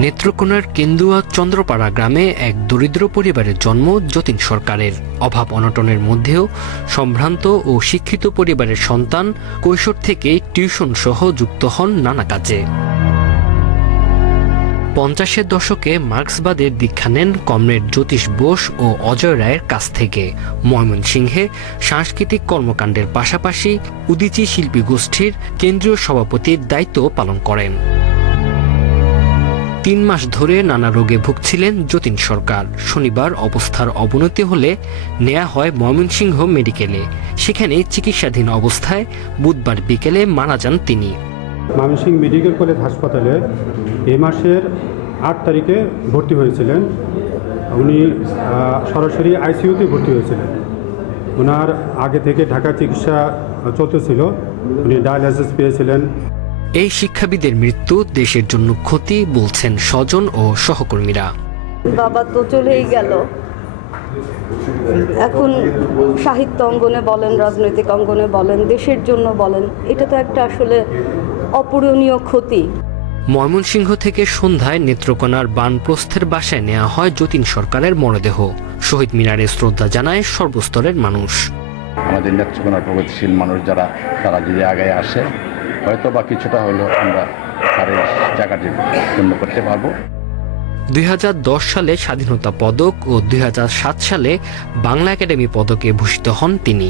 নেত্রকোনার কেন্দুয়া চন্দ্রপাড়া গ্রামে এক দরিদ্র পরিবারের জন্ম যতীন সরকারের। অভাব অনটনের মধ্যেও সম্ভ্রান্ত ও শিক্ষিত পরিবারের সন্তান কৈশোর থেকে টিউশন সহ যুক্ত হন নানা কাজে। পঞ্চাশের দশকে মার্ক্সবাদের দীক্ষা নেন কমরেড জ্যোতিষ বোস ও অজয় রায়ের কাছ থেকে। ময়মনসিংহে সাংস্কৃতিক কর্মকাণ্ডের পাশাপাশি উদিচি শিল্পী গোষ্ঠীর কেন্দ্রীয় সভাপতির দায়িত্ব পালন করেন। তিন মাস ধরে নানা রোগে ভুগছিলেন যতীন সরকার। শনিবার অবস্থার অবনতি হলে নেয়া হয় ময়মনসিংহ মেডিকেলে। সেখানে চিকিৎসাধীন অবস্থায় বুধবার বিকেলে মারা যান তিনি। ময়মনসিংহ মেডিকেল কলেজ হাসপাতালে এ মাসের আট তারিখে ভর্তি হয়েছিলেন। উনি সরাসরি আইসিইউতে ভর্তি হয়েছিলেন। ওনার আগে থেকে ঢাকা চিকিৎসা চলতেছিল। উনি ডায়ালাইসিস পেয়েছিলেন। এই শিক্ষাবিদের মৃত্যু দেশের জন্য ক্ষতি বলছেন স্বজন ও সহকর্মীরা। বাবা তো চলেই গেল। এখন সাহিত্য অঙ্গনে বলেন রাজনৈতিক অঙ্গনে বলেন দেশের জন্য বলেন এটা তো একটা আসলে অপূরণীয় ক্ষতি। ময়মনসিংহ থেকে সন্ধ্যায় নেত্রকোনার বানপ্রস্থের বাসায় নেওয়া হয় যতীন সরকারের মরদেহ। শহীদ মিনারে শ্রদ্ধা জানায় সর্বস্তরের মানুষ। আমাদের নেত্রকোনার প্রগতিশীল মানুষ যারা তারা যদি আগে আসে। হয়তো বা কিছুটা হলেও আমরা সারের জায়গাটি পূর্ণ করতে পারব। দুই হাজার দশ সালে স্বাধীনতা পদক ও দুই হাজার সাত সালে বাংলা একাডেমি পদকে ভূষিত হন তিনি।